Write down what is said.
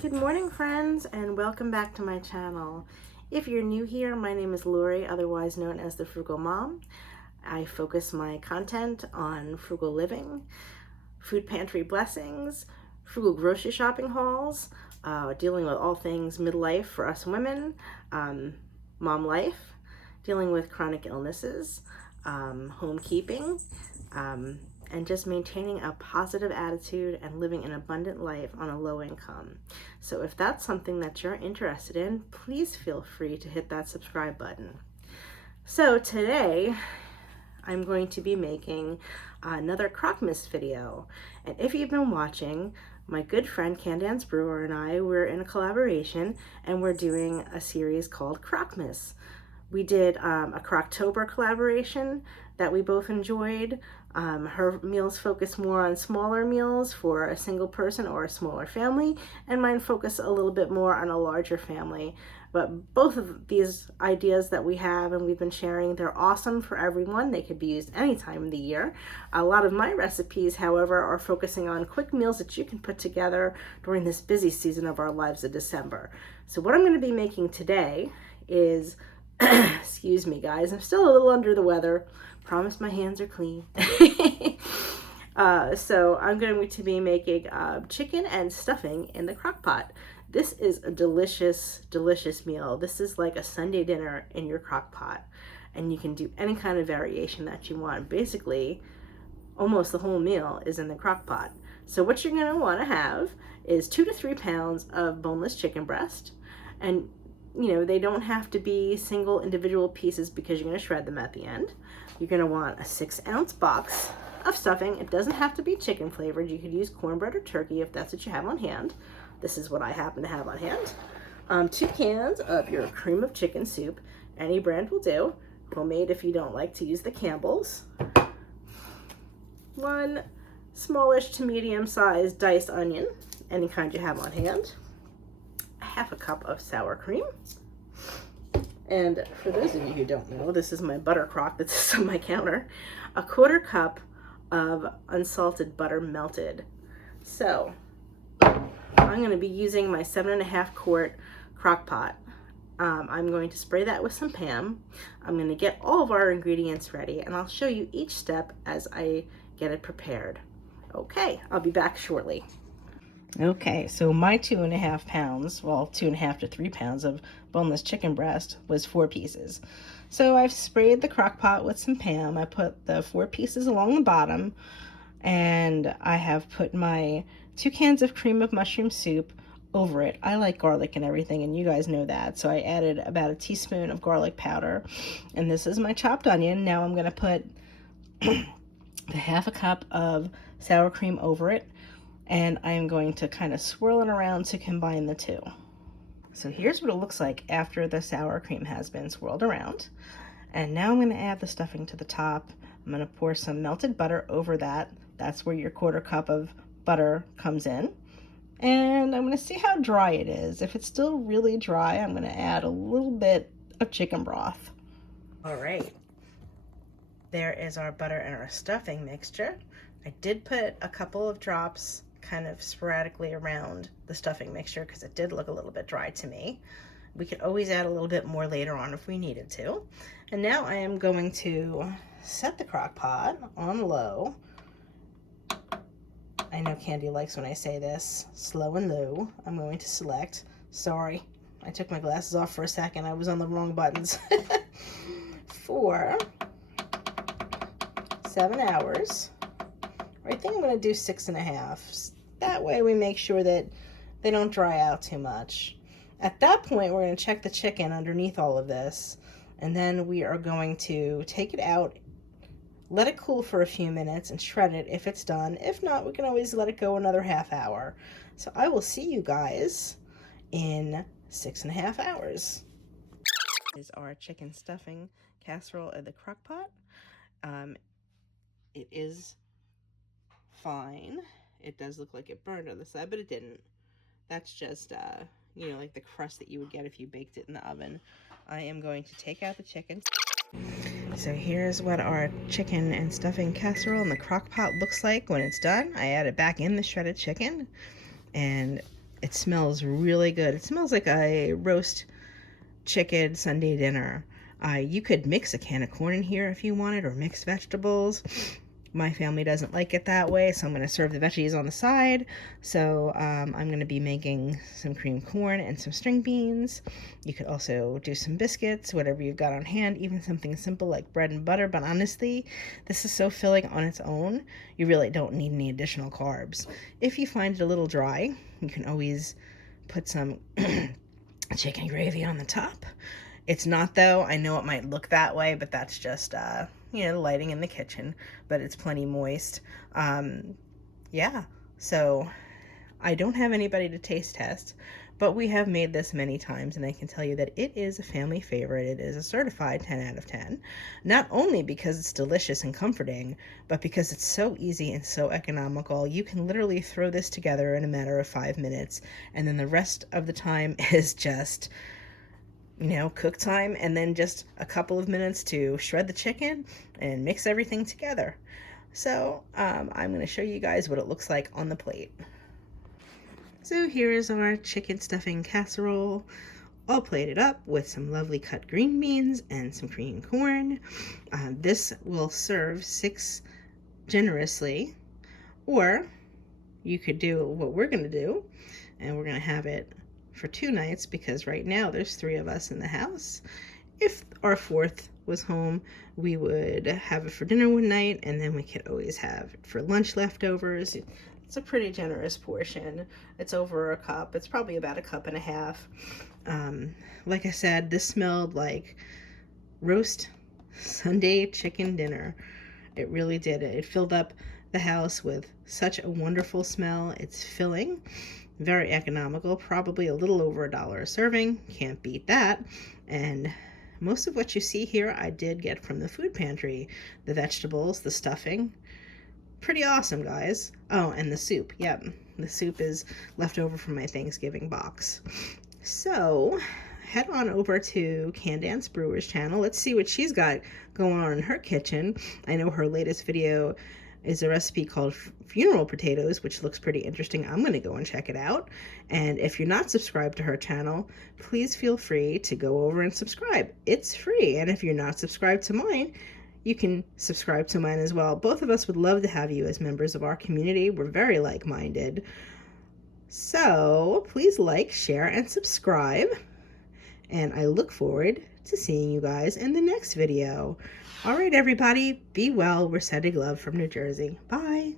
Good morning, friends, and welcome back to my channel. If you're new here, my name is Lori, otherwise known as the Frugal Mom. I focus my content on frugal living, food pantry blessings, frugal grocery shopping hauls, dealing with all things midlife for us women, mom life, dealing with chronic illnesses, homekeeping, and just maintaining a positive attitude and living an abundant life on a low income. So if that's something that you're interested in, please feel free to hit that subscribe button. So today I'm going to be making another CROCKMAS video. And if you've been watching, my good friend Candace Brewer and I, we're in a collaboration and we're doing a series called CROCKMAS. We did a Crocktober collaboration that we both enjoyed. Her meals focus more on smaller meals for a single person or a smaller family, and mine focus a little bit more on a larger family. But both of these ideas that we have and we've been sharing, they're awesome for everyone. They could be used any time of the year. A lot of my recipes, however, are focusing on quick meals that you can put together during this busy season of our lives of December. So what I'm going to be making today is excuse me, guys, I'm still a little under the weather. Promise my hands are clean. So I'm going to be making chicken and stuffing in the crock pot. This is a delicious, delicious meal. This is like a Sunday dinner in your crock pot. And you can do any kind of variation that you want. Basically, almost the whole meal is in the crock pot. So what you're going to want to have is 2 to 3 pounds of boneless chicken breast. And you know, they don't have to be single individual pieces because you're going to shred them at the end. You're going to want a 6-ounce box of stuffing. It doesn't have to be chicken flavored. You could use cornbread or turkey if that's what you have on hand. This is what I happen to have on hand. 2 cans of your cream of chicken soup. Any brand will do. Homemade if you don't like to use the Campbell's. 1 smallish to medium sized diced onion, any kind you have on hand. 1/2 cup of sour cream. And for those of you who don't know, this is my butter crock that's on my counter. 1/4 cup of unsalted butter melted. So I'm going to be using my 7.5 quart crock pot. I'm going to spray that with some Pam. I'm going to get all of our ingredients ready and I'll show you each step as I get it prepared. Okay, I'll be back shortly. Okay, so my 2.5 pounds, well, 2.5 to 3 pounds of boneless chicken breast was 4 pieces. So I've sprayed the crock pot with some Pam. I put the 4 pieces along the bottom, and I have put my 2 cans of cream of mushroom soup over it. I like garlic and everything, and you guys know that. So I added about a teaspoon of garlic powder, and this is my chopped onion. Now I'm going to put the 1/2 cup of sour cream over it. And I'm going to kind of swirl it around to combine the two. So here's what it looks like after the sour cream has been swirled around. And now I'm going to add the stuffing to the top. I'm going to pour some melted butter over that. That's where your 1/4 cup of butter comes in. And I'm going to see how dry it is. If it's still really dry, I'm going to add a little bit of chicken broth. All right. There is our butter and our stuffing mixture. I did put a couple of drops kind of sporadically around the stuffing mixture because it did look a little bit dry to me. We could always add a little bit more later on if we needed to. And now I am going to set the crock pot on low. I know Candy likes when I say this, slow and low. I'm going to select, sorry, I took my glasses off for a second. I was on the wrong buttons. For 7 hours. I think I'm going to do 6.5. That way we make sure that they don't dry out too much. At that point, we're going to check the chicken underneath all of this. And then we are going to take it out, let it cool for a few minutes, and shred it if it's done. If not, we can always let it go another 1/2 hour. So I will see you guys in 6.5 hours. This is our chicken stuffing casserole in the crock pot. It is fine. It does look like it burned on the side, but it didn't. That's just, you know, like the crust that you would get if you baked it in the oven. I am going to take out the chicken. So here's what our chicken and stuffing casserole in the crock pot looks like when it's done. I added back in the shredded chicken, and It smells really good. It smells like a roast chicken Sunday dinner. You could mix a can of corn in here if you wanted, or mixed vegetables. My family doesn't like it that way, so I'm going to serve the veggies on the side. So I'm going to be making some creamed corn and some string beans. You could also do some biscuits, whatever you've got on hand, even something simple like bread and butter. But honestly, this is so filling on its own, you really don't need any additional carbs. If you find it a little dry, you can always put some chicken gravy on the top. It's not, though. I know it might look that way, but that's just, the lighting in the kitchen, but it's plenty moist. Yeah, so I don't have anybody to taste test, but we have made this many times, and I can tell you that it is a family favorite. It is a certified 10 out of 10, not only because it's delicious and comforting, but because it's so easy and so economical. You can literally throw this together in a matter of 5 minutes, and then the rest of the time is just cook time, and then just a couple of minutes to shred the chicken and mix everything together. So I'm going to show you guys what it looks like on the plate. So here is our chicken stuffing casserole, all plated up with some lovely cut green beans and some creamed corn. This will serve 6 generously, or you could do what we're going to do, and we're going to have it for 2 nights, because right now there's 3 of us in the house. If our 4th was home, we would have it for dinner one night, and then we could always have it for lunch leftovers. It's a pretty generous portion. It's over a cup. It's probably about a cup and a half. Like I said, this smelled like roast Sunday chicken dinner. It really did. It filled up the house with such a wonderful smell. It's filling, very economical, probably a little over $1 a serving. Can't beat that. And most of what you see here I did get from the food pantry. The vegetables, the stuffing. Pretty awesome, guys. Oh, and the soup. Yep, the soup is left over from my Thanksgiving box. So head on over to Candace Brewer's channel. Let's see what she's got going on in her kitchen. I know her latest video is a recipe called funeral potatoes, which looks pretty interesting. I'm going to go and check it out. And if you're not subscribed to her channel, please feel free to go over and subscribe. It's free. And if you're not subscribed to mine, you can subscribe to mine as well. Both of us would love to have you as members of our community. We're very like-minded. So please like, share, and subscribe. And I look forward to seeing you guys in the next video. All right, everybody, be well. We're sending love from New Jersey. Bye.